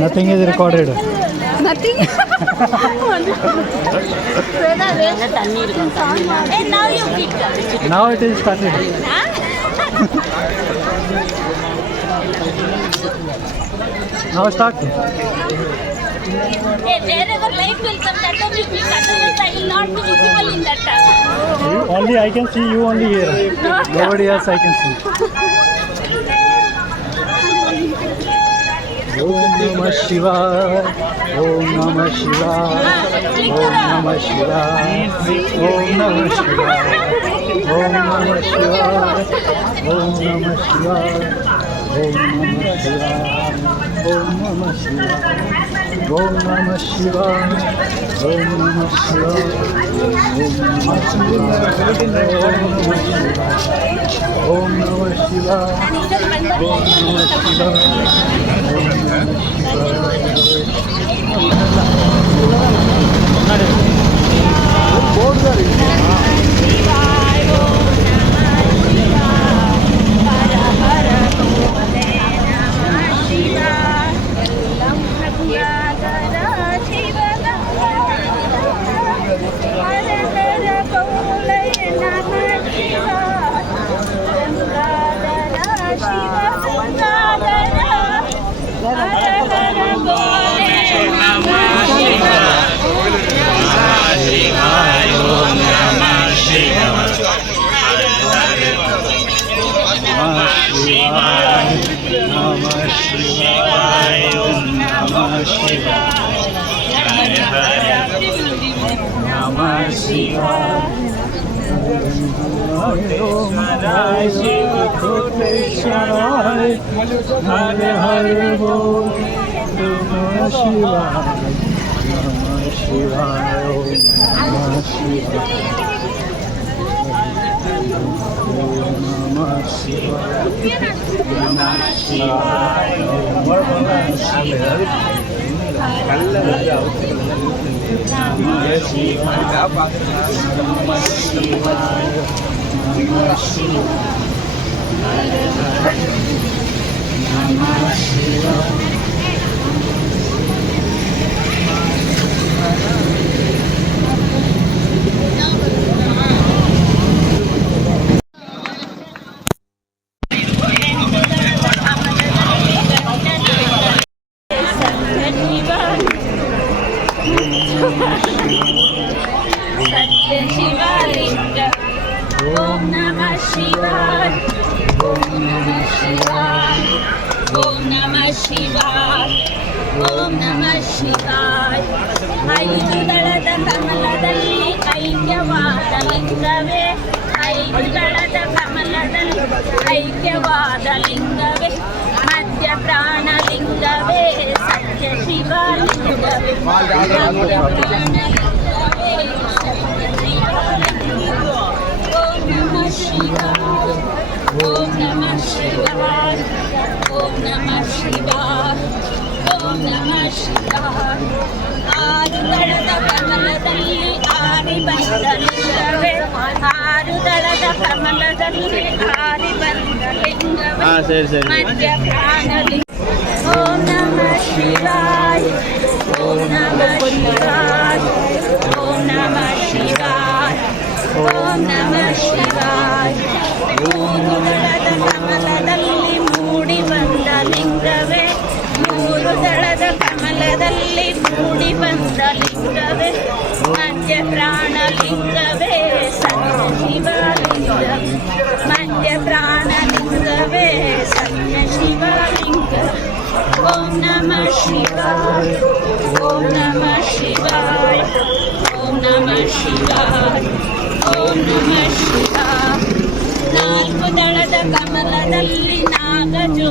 Nothing is recorded. Nothing. Now it is started. Now start. Wherever light will come, that time will be otherwise I will not be visible in that time. Only I can see you only here. Nobody else I can see. Om Namah Shivaya. Om Namah Shivaya. Om Namah Shivaya. Om Namah Shivaya. Om Namah Shivaya. Om Namah Shivaya. Om Namah Shivaya. Om Namah Shivaya. Om Namah Shivaya. Om Namah Shivaya. Om Namah Shivaya. Om Namah Om Namah Shivaya. Om Namah Shivaya. Om Namah Shivaya. Om Namah Shivaya. ಐದು ದಳದ ಕಮಲದಲ್ಲಿ ಐಕ್ಯವಾದ ಲಿಂಗವೇ. ಐದು ದಳದ ಕಮಲದಲ್ಲಿ ಐಕ್ಯವಾದ ಲಿಂಗವೇ. ಮಧ್ಯ ಪ್ರಾಣ ಲಿಂಗವೇ. ಸತ್ಯ ಶಿವ ಲಿಂಗವೇ. ಮಧ್ಯ ಪ್ರಾಣ ಲಿಂಗವೇ. ಸತ್ಯ ಶಿವ ಲಿಂಗವೇ. ಓಂ ನಮಃ ಶಿವಾಯ. ಓಂ ನಮಃ ಶಿವಾಯ. ಓಂ ನಮಃ ಶಿವಾಯ. ಓಂ ನಮಃ ಶಿವಾಯ. ಆರು ದಳದ ಕಮಲದಲ್ಲಿ ಆರಿ ಬಂದ ಲಿಂಗವೇ. ಆರು ದಳದ ಕಮಲದಲ್ಲಿ ಆರಿ ಬಂದ ಲಿಂಗವೇ. ಮಧ್ಯ ಪ್ರಾಣ ಲಿಂಗ. ಓಂ ನಮಃ ಶಿವಾಯ. ಓಂ ನಮಃ ಶಿವಾಯ. ಓಂ ನಮಃ ಶಿವಾಯ. ಓಂ ನಮಃ ಶಿವಾಯ. ಮೂರು ದಳದ ಕಮಲದಲ್ಲಿ ಮೂಡಿ ಬಂದ ಲಿಂಗವೇ. ಮೂರು ದಳದ ಕಮಲದಲ್ಲಿ ಮೂಡಿ ಬಂದ ಲಿಂಗವೇ. ಮಧ್ಯ ಪ್ರಾಣ ಲಿಂಗವೇ. ಸತ್ಯ ಶಿವ ಲಿಂಗವೇ. ಮಧ್ಯ ಪ್ರಾಣ ಲಿಂಗವೇ. ಸತ್ಯ ಶಿವ ಲಿಂಗವೇ. ಓಂ ನಮಃ ಶಿವಾಯ. ಓಂ ನಮಃ ಶಿವಾಯ. ಓಂ ನಮಃ ಶಿವಾಯ. ಓಂ ನಮಃ ಶಿವಾಯ. ನಾಲ್ಕು ದಳದ ಕಮಲದಲ್ಲಿ ನಾಗಜೋ